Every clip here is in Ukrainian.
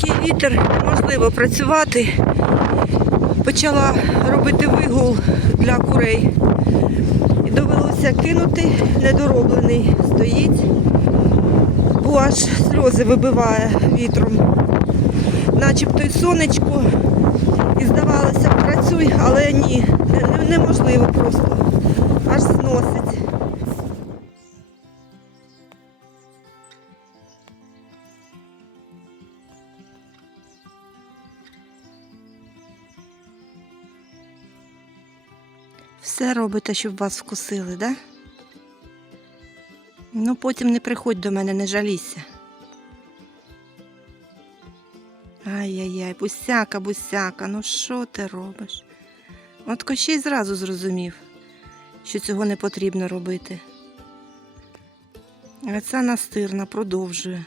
такий вітер, неможливо працювати. Почала робити вигул для курей. І довелося кинути, недороблений стоїть, бо аж сльози вибиває вітром. Начебто й сонечко, і здавалося, працюй, але ні, не- не- неможливо просто. Аж зносить. Все робите, щоб вас вкусили, да? Ну, потім не приходь до мене, не жалійся. Ай-яй-яй, бусяка, бусяка, ну що ти робиш? От Кощей зразу зрозумів, що цього не потрібно робити. Ця настирна продовжує.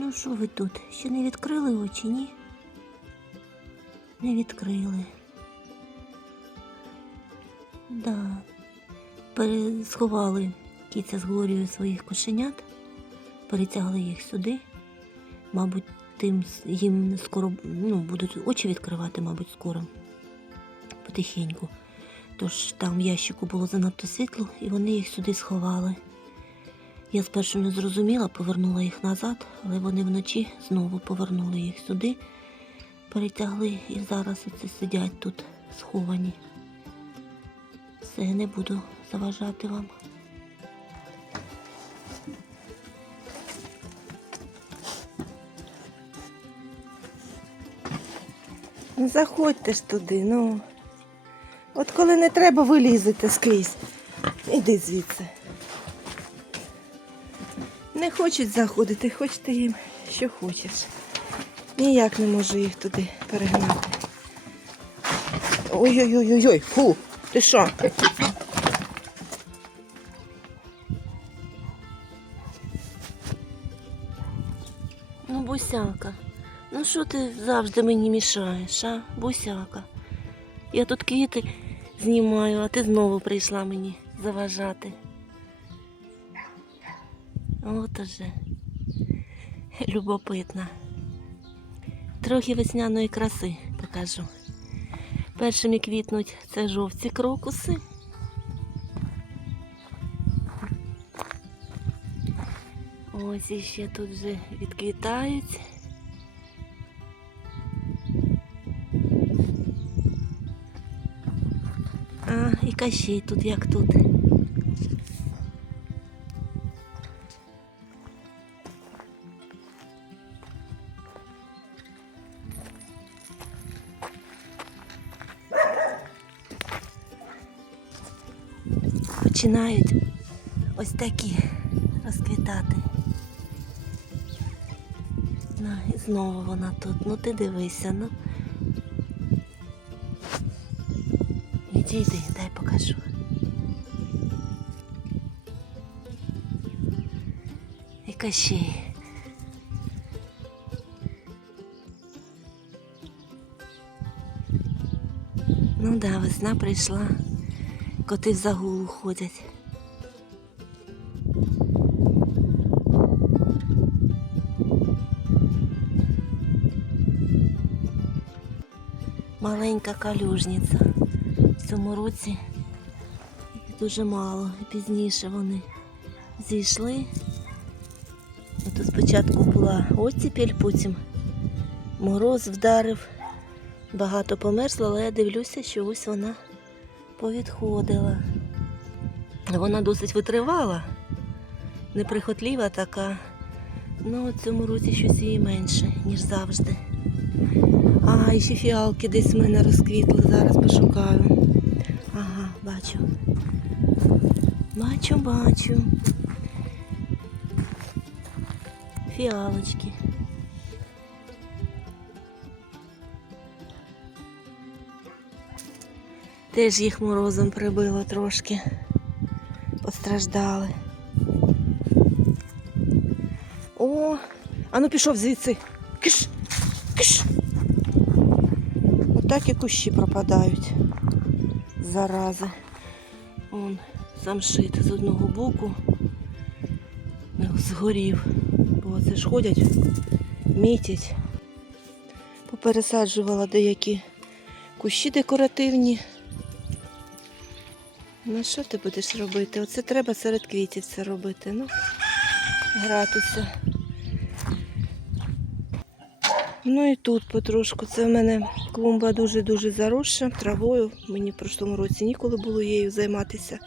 Ну що ви тут? Ще не відкрили очі, ні? Не відкрили. Да. Пере- Сховали кіця з Глорією своїх кошенят, перетягли їх сюди. Мабуть, тим їм скоро ну, будуть очі відкривати, мабуть, скоро. Потихеньку. Тож там в ящику було занадто світло, і вони їх сюди сховали. Я спершу не зрозуміла, повернула їх назад, але вони вночі знову повернули їх сюди, перетягли і зараз оце сидять тут сховані. Все, не буду заважати вам. Заходьте ж туди, ну. От коли не треба, ви лізете скрізь. Іди звідси. Не хочуть заходити, хоч ти їм що хочеш. Ніяк не можу їх туди перегнати. Ой-ой-ой-ой, фу, ти що? Ну, бусяка, ну що ти завжди мені мішаєш, а? Бусяка. Я тут квіти знімаю, а ти знову прийшла мені заважати. От уже. Любопитна. Трохи весняної краси покажу. Першими квітнуть це жовті крокуси. Ось іще тут вже відквітають. А, і кащей тут як тут. Починають ось такі розквітати. На, і знову вона тут. Ну ти дивися, ну. Відійди, дай покажу. І кащей. Ну да, весна прийшла. Коти в загулу ходять. Маленька калюжниця. В цьому році дуже мало. Пізніше вони зійшли. Ото спочатку була оціпіль, потім мороз вдарив. Багато померзло, але я дивлюся, що ось вона повідходила. Вона досить витривала, неприхотлива така. Ну, у цьому році щось її менше, ніж завжди. А, і ще фіалки десь в мене розквітли, зараз пошукаю. Ага, бачу. Бачу, бачу. Фіалочки. Теж їх морозом прибило трошки. Постраждали. О, а ну пішов звідси. Киш, киш. Отак і кущі пропадають. Зарази. Он сам шит з одного боку згорів. Бо це ж ходять, мітять. Попересаджувала деякі кущі декоративні. Ну що ти будеш робити? Оце треба серед квітів це робити. Ну, гратися. Ну і тут потрошку. Це в мене клумба дуже-дуже заросша травою. Мені в прошлому році ніколи було її займатися.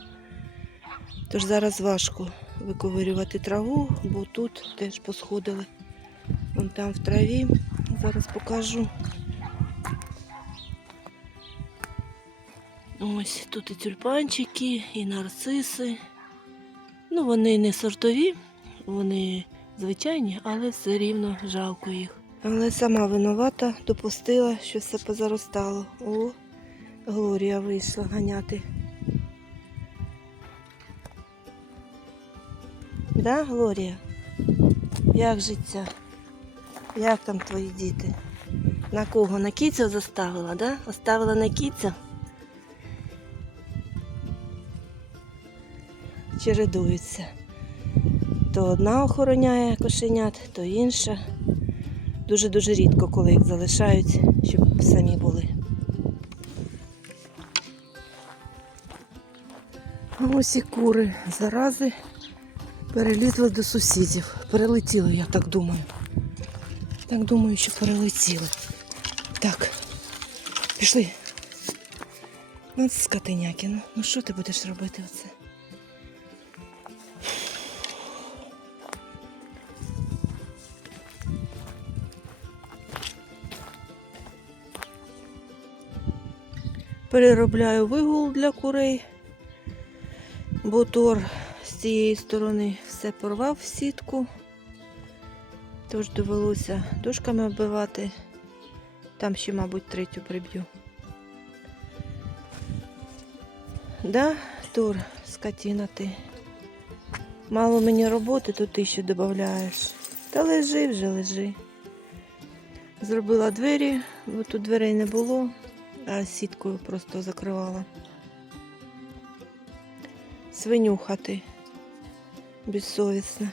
Тож зараз важко виковирювати траву, бо тут теж посходили. Вон там в траві. Зараз покажу. Ось тут і тюльпанчики, і нарциси. Ну, вони не сортові, вони звичайні, але все рівно жалко їх. Але сама винувата допустила, що все позаростало. О, Глорія вийшла ганяти. Да, Глорія? Як життя? Як там твої діти? На кого? На кіцю заставила, да? Оставила на кіцю? Чередуються. То одна охороняє кошенят, то інша. Дуже-дуже рідко, коли їх залишають, щоб самі були. А ось і кури зарази перелізли до сусідів. Перелетіли, я так думаю. Так думаю, що перелетіли. Так, пішли. Ну, скотиняки, ну, ну що ти будеш робити оце? Переробляю вигул для курей. Бо тор з цієї сторони все порвав в сітку. Тож довелося дошками оббивати. Там ще, мабуть, третю приб'ю. Да, Тор, скотина ти. Мало мені роботи, то ти ще додаєш. Та лежи вже, лежи. Зробила двері, бо тут дверей не було, а сіткою просто закривала. Свинюха ти. Безсовісна.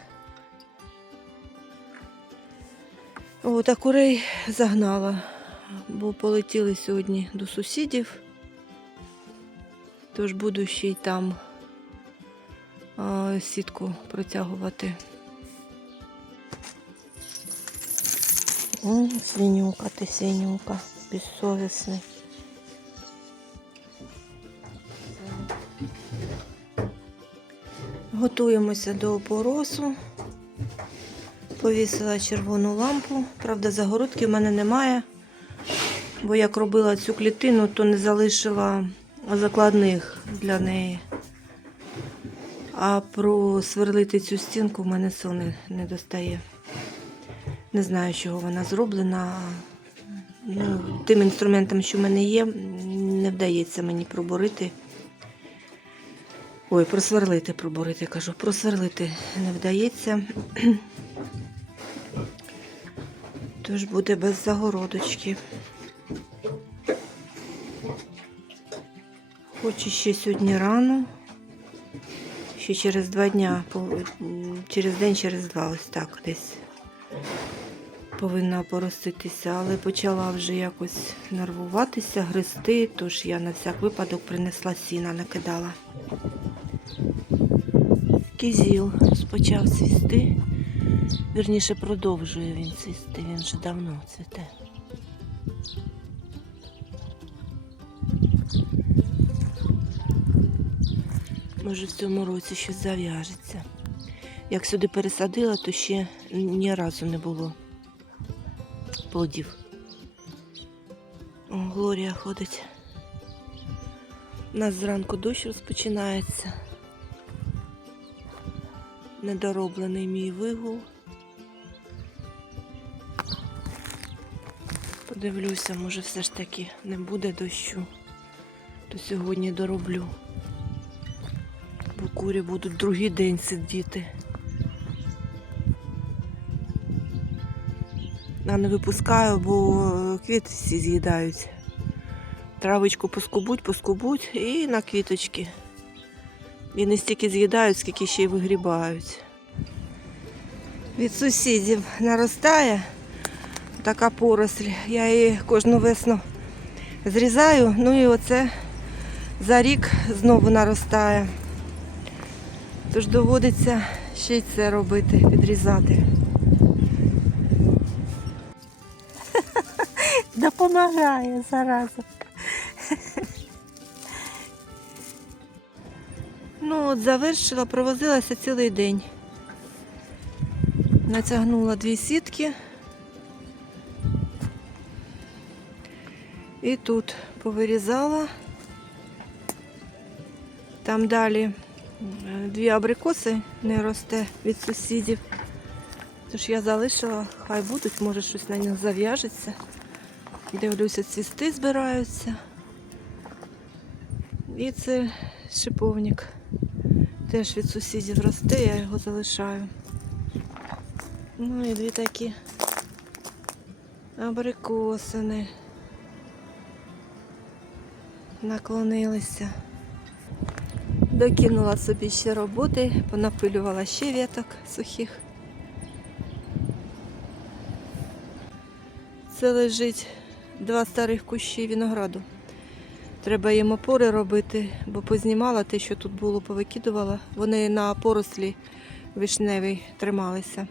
О, та курей загнала, бо полетіли сьогодні до сусідів. Тож буду ще й там а, сітку протягувати. М, Свинюка ти, свинюка, безсовісний. Готуємося до опоросу. Повісила червону лампу. Правда, загородки в мене немає. Бо як робила цю клітину, то не залишила закладних для неї. А просверлити цю стінку в мене сил не, не достає. Не знаю, чого вона зроблена. Ну, тим інструментом, що в мене є, не вдається мені проборити. Ой, просверлити, проборити, кажу, просверлити не вдається. Тож буде без загородочки. Хочу ще сьогодні рано. Ще через два дня, через день, через два, ось так десь повинна пороститися, але почала вже якось нервуватися, гризти, тож я на всяк випадок принесла сіна, накидала. Кізіл розпочав цвісти. Вірніше продовжує він цвісти, він вже давно цвіте. Може в цьому році щось зав'яжеться. Як сюди пересадила, то ще ні разу не було плодів. О, Глорія ходить. У нас зранку дощ розпочинається. Недороблений мій вигул. Подивлюся, може все ж таки не буде дощу, то сьогодні дороблю. Бо курі будуть другий день сидіти. а не випускаю, бо е, квіти з'їдають. Травочку поскубуть, поскубуть і на квіточки. І не стільки з'їдають, скільки ще й вигрібають. Від сусідів наростає така поросль. Я її кожну весну зрізаю, ну і оце за рік знову наростає. Тож доводиться ще й це робити, підрізати. Допомагає зараза. Ну, от завершила, провозилася цілий день. Натягнула дві сітки. І тут повирізала. Там далі е, дві абрикоси не росте від сусідів. Тож я залишила, хай будуть, може щось на них зав'яжеться. Дивлюся, цвісти збираються. І це шиповник. Теж від сусідів росте, я його залишаю. Ну і дві такі абрикосини. Наклонилися. Докинула собі ще роботи, понапилювала ще віток сухих. Це лежить два старих кущі винограду. Треба їм опори робити, бо познімала те, що тут було, повикидувала. Вони на порослі вишневій трималися.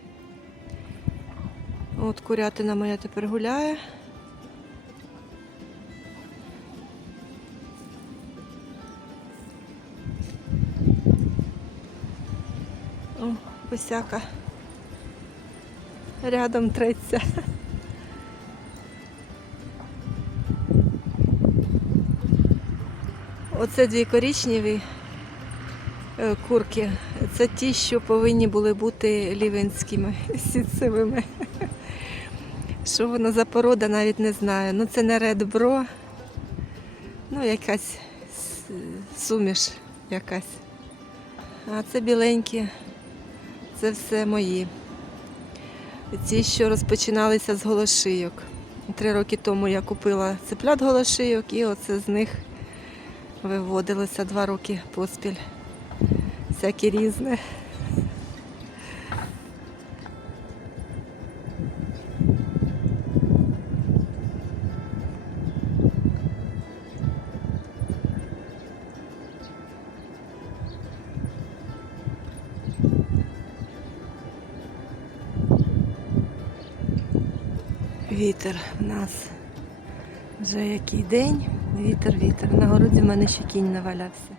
От курятина моя тепер гуляє. О, босяка. Рядом треться. Оце дві коричневі е, курки. Це ті, що повинні були бути лівенськими сітцевими. Що воно за порода, навіть не знаю. Ну це не Bro, ну якась суміш якась. А це біленькі, це все мої. Ті, що розпочиналися з голошийок. Три роки тому я купила цеплят голошийок і оце з них виводилося два роки поспіль. Всяке різне. Вітер в нас вже який день. Вітер, вітер. На городі в мене ще кінь навалявся.